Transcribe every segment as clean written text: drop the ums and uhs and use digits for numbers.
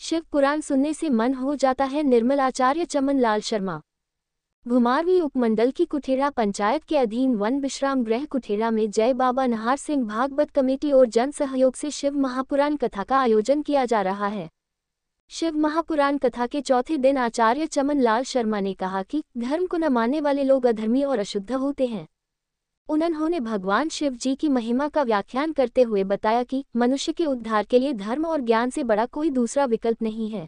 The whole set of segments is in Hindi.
शिव पुराण सुनने से मन हो जाता है निर्मल। आचार्य चमन लाल शर्मा। घुमारवी उपमंडल की कुठेड़ा पंचायत के अधीन वन विश्राम गृह कुठेड़ा में जय बाबा नहार सिंह भागवत कमेटी और जन सहयोग से शिव महापुराण कथा का आयोजन किया जा रहा है। शिव महापुराण कथा के चौथे दिन आचार्य चमन लाल शर्मा ने कहा कि धर्म को न मानने वाले लोग अधर्मी और अशुद्ध होते हैं। उन्होंने भगवान शिव जी की महिमा का व्याख्यान करते हुए बताया कि मनुष्य के उद्धार के लिए धर्म और ज्ञान से बड़ा कोई दूसरा विकल्प नहीं है।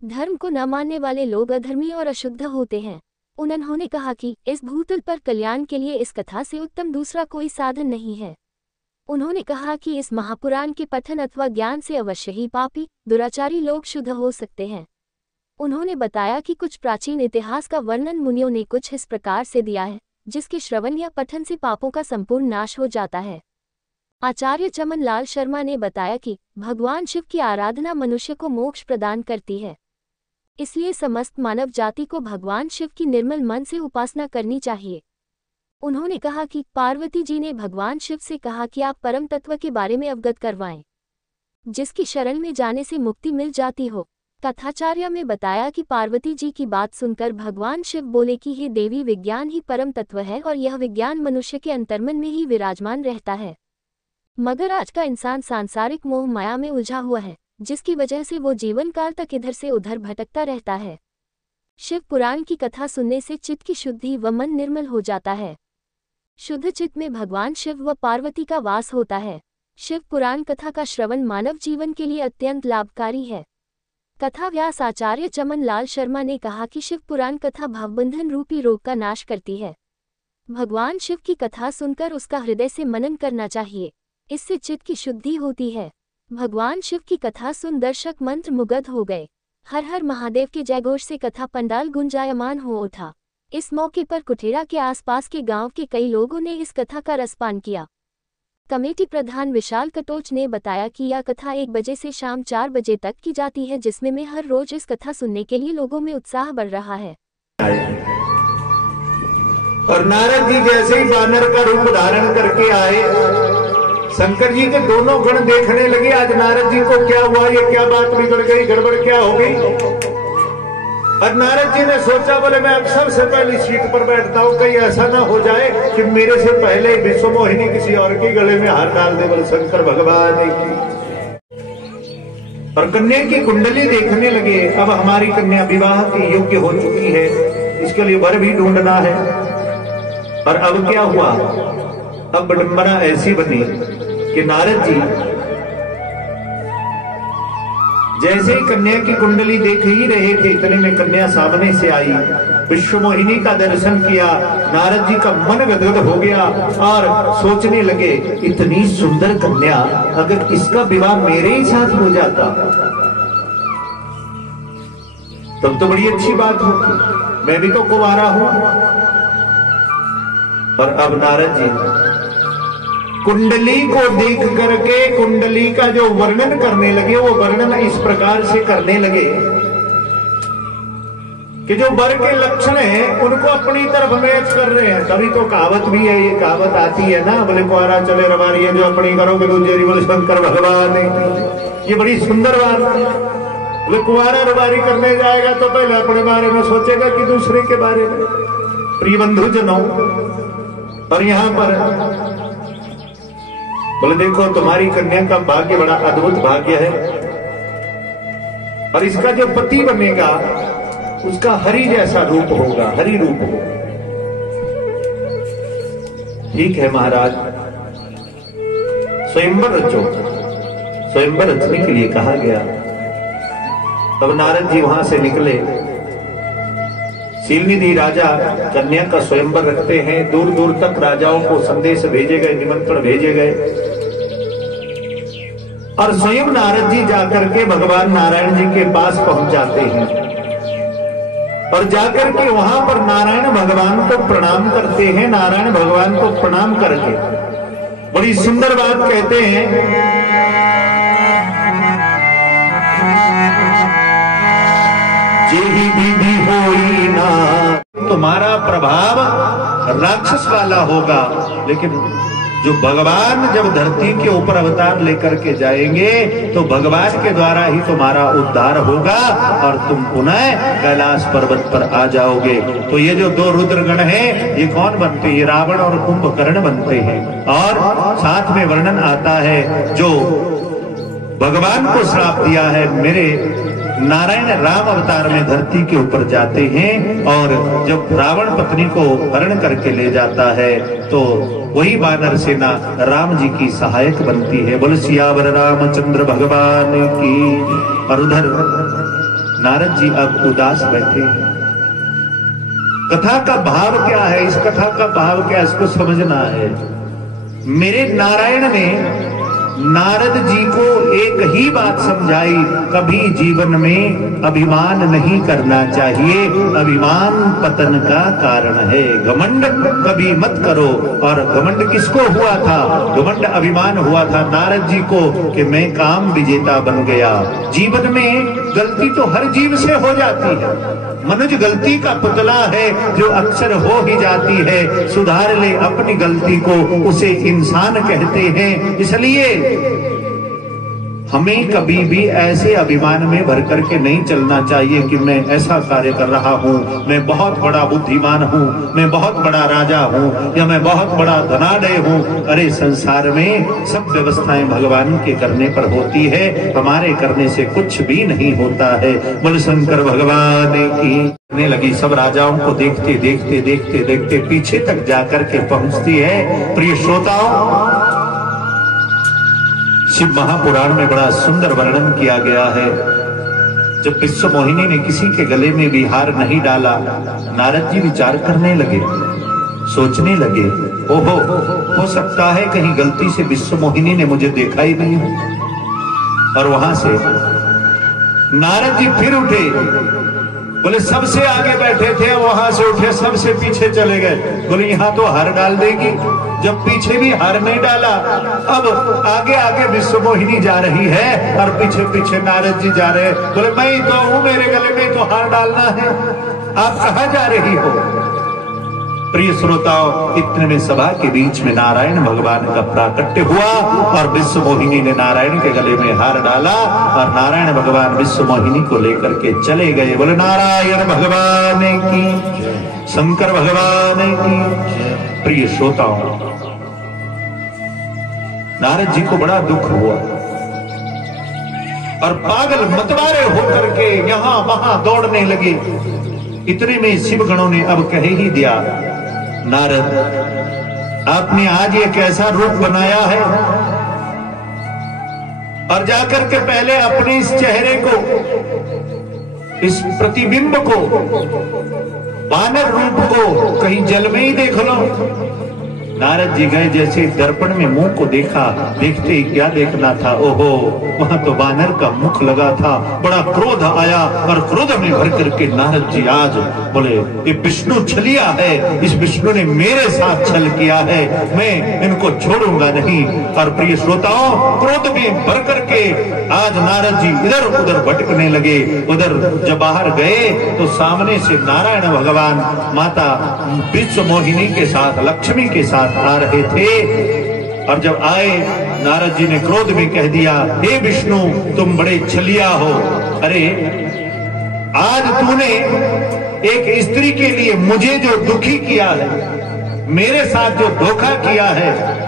धर्म को न मानने वाले लोग अधर्मी और अशुद्ध होते हैं। उन्होंने कहा कि इस भूतल पर कल्याण के लिए इस कथा से उत्तम दूसरा कोई साधन नहीं है। उन्होंने कहा कि इस महापुराण के पठन अथवा ज्ञान से अवश्य ही पापी दुराचारी लोग शुद्ध हो सकते हैं। उन्होंने बताया कि कुछ प्राचीन इतिहास का वर्णन मुनियों ने कुछ इस प्रकार से दिया है, जिसके श्रवण या पठन से पापों का संपूर्ण नाश हो जाता है। आचार्य चमन लाल शर्मा ने बताया कि भगवान शिव की आराधना मनुष्य को मोक्ष प्रदान करती है, इसलिए समस्त मानव जाति को भगवान शिव की निर्मल मन से उपासना करनी चाहिए। उन्होंने कहा कि पार्वती जी ने भगवान शिव से कहा कि आप परम तत्व के बारे में अवगत करवाएं, जिसकी शरण में जाने से मुक्ति मिल जाती हो। कथाचार्य में बताया कि पार्वती जी की बात सुनकर भगवान शिव बोले कि हे देवी, विज्ञान ही परम तत्व है और यह विज्ञान मनुष्य के अंतर्मन में ही विराजमान रहता है, मगर आज का इंसान सांसारिक मोह माया में उलझा हुआ है, जिसकी वजह से वो जीवन काल तक इधर से उधर भटकता रहता है। शिव पुराण की कथा सुनने से चित्त की शुद्धि व मन निर्मल हो जाता है। शुद्ध चित्त में भगवान शिव व पार्वती का वास होता है। शिव पुराण कथा का श्रवण मानव जीवन के लिए अत्यंत लाभकारी है। कथा व्यास आचार्य चमन लाल शर्मा ने कहा कि शिव पुराण कथा भवबंधन रूपी रोग का नाश करती है। भगवान शिव की कथा सुनकर उसका हृदय से मनन करना चाहिए, इससे चित्त की शुद्धि होती है। भगवान शिव की कथा सुन दर्शक मंत्र मुग्ध हो गए। हर हर महादेव के जयघोष से कथा पंडाल गुंजायमान हो उठा। इस मौके पर कुठेड़ा के आसपास के गांव के कई लोगों ने इस कथा का रसपान किया। कमेटी प्रधान विशाल कटोच ने बताया कि यह कथा 1 बजे से शाम 4 बजे तक की जाती है, जिसमें में हर रोज इस कथा सुनने के लिए लोगों में उत्साह बढ़ रहा है। और नारद जी जैसे ही वानर का रूप धारण करके आए, शंकर जी के दोनों गण देखने लगे, आज नारद जी को क्या हुआ, ये क्या बात बिगड़ गई, गड़बड़ क्या हो गई। और नारद जी ने सोचा, बोले मैं अब सबसे पहली सीट पर बैठता हूं, कहीं ऐसा ना हो जाए कि मेरे से पहले विश्व मोहिनी किसी और के गले में हार डाल दे। बोले शंकर भगवान की। और कन्या की कुंडली देखने लगे, अब हमारी कन्या विवाह की योग्य हो चुकी है, इसके लिए वर भी ढूंढना है। और अब क्या हुआ, अब विडंबना ऐसी बनी कि नारद जी जैसे ही कन्या की कुंडली देख ही रहे थे, इतने में कन्या सामने से आई। विश्व मोहिनी का दर्शन किया, नारद जी का मन गदगद हो गया और सोचने लगे, इतनी सुंदर कन्या, अगर इसका विवाह मेरे ही साथ हो जाता तब तो बड़ी अच्छी बात होती, मैं भी तो कुंवारा हूं। और अब नारद जी कुंडली को देख करके कुंडली का जो वर्णन करने लगे, वो वर्णन इस प्रकार से करने लगे कि जो वर के लक्षण हैं उनको अपनी तरफ मैच कर रहे हैं। तभी तो कहावत भी है, ये कहावत आती है ना, बोले कुआरा चले रवारी है, जो अपनी करोगे दूसरी, बोले शंकर भगवान है। ये बड़ी सुंदर बात है। बोले कुआरा रवारी करने जाएगा तो पहले अपने बारे में सोचेगा कि दूसरे के बारे में। प्रिय बंधु जनों, और यहां पर बोले देखो, तुम्हारी कन्या का भाग्य बड़ा अद्भुत भाग्य है, और इसका जो पति बनेगा उसका हरि जैसा रूप होगा, हरि रूप होगा। ठीक है महाराज, स्वयंवर रचो। स्वयंवर रचने के लिए कहा गया। तब नारद जी वहां से निकले। शीलनिधि राजा कन्या का स्वयंवर रखते हैं, दूर दूर तक राजाओं को संदेश भेजे गए, निमंत्रण भेजे गए, और स्वयं नारद जी जाकर के भगवान नारायण जी के पास पहुंच जाते हैं, और जाकर के वहां पर नारायण भगवान को प्रणाम करते हैं। नारायण भगवान को प्रणाम करके बड़ी सुंदर बात कहते हैं, जेहि विधि होई ना। तुम्हारा प्रभाव राक्षस वाला होगा, लेकिन जो भगवान जब धरती के ऊपर अवतार लेकर के जाएंगे तो भगवान के द्वारा ही तुम्हारा उद्धार होगा और तुम पुनः कैलाश पर्वत पर आ जाओगे। तो ये जो दो रुद्रगण हैं ये कौन बनते हैं? ये रावण और कुंभकर्ण बनते हैं। और साथ में वर्णन आता है जो भगवान को श्राप दिया है, मेरे नारायण राम अवतार में धरती के ऊपर जाते हैं और जब रावण पत्नी को हरण करके ले जाता है तो वही वानर सेना राम जी की सहायक बनती है। बोल सियावर रामचंद्र भगवान की। और उधर नारद जी अब उदास बैठे हैं। कथा का भाव क्या है? इस कथा का भाव क्या, इसको समझना है। मेरे नारायण ने नारद जी को एक ही बात समझाई, कभी जीवन में अभिमान नहीं करना चाहिए, अभिमान पतन का कारण है। घमंड कभी मत करो। और घमंड किसको हुआ था? घमंड अभिमान हुआ था नारद जी को कि मैं काम विजेता बन गया। जीवन में गलती तो हर जीव से हो जाती है। मनुष्य गलती का पुतला है जो अक्सर हो ही जाती है। सुधार ले अपनी गलती को, उसे इंसान कहते हैं। इसलिए हमें कभी भी ऐसे अभिमान में भर करके नहीं चलना चाहिए कि मैं ऐसा कार्य कर रहा हूँ, मैं बहुत बड़ा बुद्धिमान हूँ, मैं बहुत बड़ा राजा हूँ या मैं बहुत बड़ा धनाढ्य हूँ। अरे संसार में सब व्यवस्थाएं भगवान के करने पर होती है, हमारे करने से कुछ भी नहीं होता है। बोल शंकर भगवान की। लगी सब राजाओं को देखते देखते देखते देखते पीछे तक जाकर के पहुंचती है। प्रिय श्रोताओं, शिव महापुराण में बड़ा सुंदर वर्णन किया गया है। जब विश्व मोहिनी ने किसी के गले में भी हार नहीं डाला, नारद जी विचार करने लगे, सोचने लगे, ओहो, हो सकता है कहीं गलती से विश्व मोहिनी ने मुझे देखा ही नहीं हो। और वहां से नारद जी फिर उठे। बोले सबसे आगे बैठे थे, वहां से उठे सबसे पीछे चले गए। बोले यहां तो हार डाल देगी। जब पीछे भी हार नहीं डाला, अब आगे आगे विश्व मोहिनी जा रही है और पीछे पीछे नारद जी जा रहे हैं। बोले मैं तो हूं, मेरे गले में तो हार डालना है, आप कहां जा रही हो? प्रिय श्रोताओं, इतने में सभा के बीच में नारायण भगवान का प्राकट्य हुआ और विश्व मोहिनी ने नारायण के गले में हार डाला और नारायण भगवान विश्व मोहिनी को लेकर के चले गए। बोले नारायण भगवान की, शंकर भगवान की। प्रिय श्रोताओं, नारद जी को बड़ा दुख हुआ और पागल मतवारे होकर के यहां वहां दौड़ने लगे। इतने में शिव गणों ने अब कह ही दिया, नारद आपने आज ये कैसा रूप बनाया है? और जाकर के पहले अपने इस चेहरे को, इस प्रतिबिंब को, वानर रूप को कहीं जल में ही देख लो। नारद जी गए, जैसे दर्पण में मुंह को देखा, देखते ही क्या देखना था, ओहो, वहां तो वानर का मुख लगा था। बड़ा क्रोध आया और क्रोध में भर करके नारद जी आज बोले, ये विष्णु छलिया है, इस विष्णु ने मेरे साथ छल किया है, मैं इनको छोड़ूंगा नहीं। और प्रिय श्रोताओं, क्रोध में भर करके आज नारद जी इधर उधर भटकने लगे। उधर जब बाहर गए तो सामने से नारायण भगवान माता विश्व मोहिनी के साथ, लक्ष्मी के साथ आ रहे थे। और जब आए, नारद जी ने क्रोध में कह दिया, हे विष्णु तुम बड़े छलिया हो। अरे आज तूने एक स्त्री के लिए मुझे जो दुखी किया है, मेरे साथ जो धोखा किया है,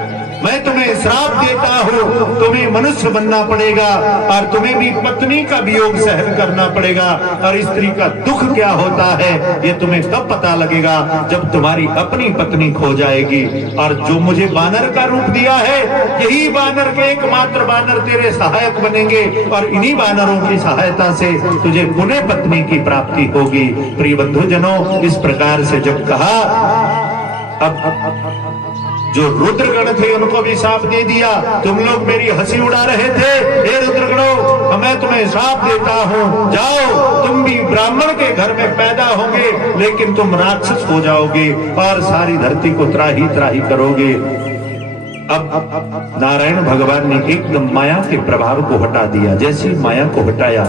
मैं तुम्हें श्राप देता हूं, तुम्हें मनुष्य बनना पड़ेगा और तुम्हें भी पत्नी का वियोग सहन करना पड़ेगा। और स्त्री का दुख क्या होता है ये तुम्हें तब पता लगेगा जब तुम्हारी अपनी पत्नी खो जाएगी। और जो मुझे वानर का रूप दिया है, यही वानर के एकमात्र वानर तेरे सहायक बनेंगे और इन्हीं वानरों की सहायता से तुझे पुनः पत्नी की प्राप्ति होगी। प्रिय बंधुजनों, इस प्रकार से जब कहा, अब जो रुद्रगण थे उनको भी शाप दे दिया। तुम लोग मेरी हंसी उड़ा रहे थे, हे रुद्रगणों, मैं तुम्हें शाप देता हूँ, जाओ तुम भी ब्राह्मण के घर में पैदा होंगे, लेकिन तुम राक्षस हो जाओगे और सारी धरती को त्राही त्राही करोगे। अब नारायण भगवान ने एकदम माया के प्रभाव को हटा दिया। जैसे ही माया को हटाया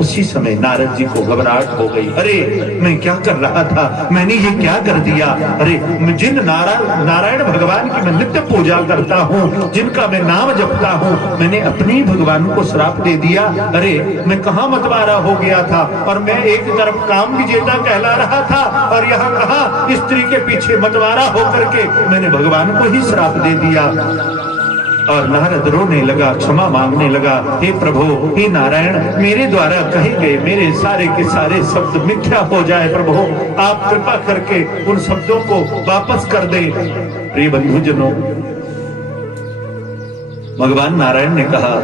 उसी समय नारद जी को घबराहट हो गई। अरे मैं क्या कर रहा था, मैंने ये क्या कर दिया। अरे जिन नारायण भगवान की मैं नित्य पूजा करता हूँ, जिनका मैं नाम जपता हूँ, मैंने अपने ही भगवान को श्राप दे दिया। अरे मैं कहाँ मतवारा हो गया था, और मैं एक तरफ काम विजेता कहला रहा था और यहाँ कहा स्त्री के पीछे मतवारा होकर के मैंने भगवान को ही श्राप दे दिया। और नारद रोने लगा, क्षमा मांगने लगा। हे प्रभु, हे नारायण, मेरे द्वारा कहे गए मेरे सारे के सारे शब्द मिथ्या हो जाए प्रभु, आप कृपा करके उन शब्दों को वापस कर दे। प्रिय बंधुजनों, भगवान नारायण ने कहा,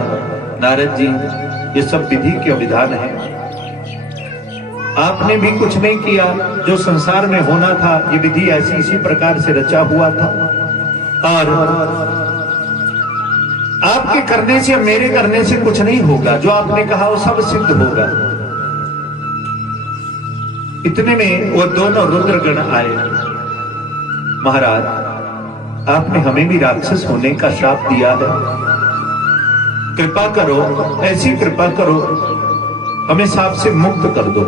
नारद जी ये सब विधि के विधान है, आपने भी कुछ नहीं किया। जो संसार में होना था ये विधि ऐसी इसी प्रकार से रचा हुआ था, और आपके करने से मेरे करने से कुछ नहीं होगा। जो आपने कहा वो सब सिद्ध होगा। इतने में वो दोनों रुद्रगण आए। महाराज, आपने हमें भी राक्षस होने का श्राप दिया है, कृपा करो, ऐसी कृपा करो, हमें साप से मुक्त कर दो।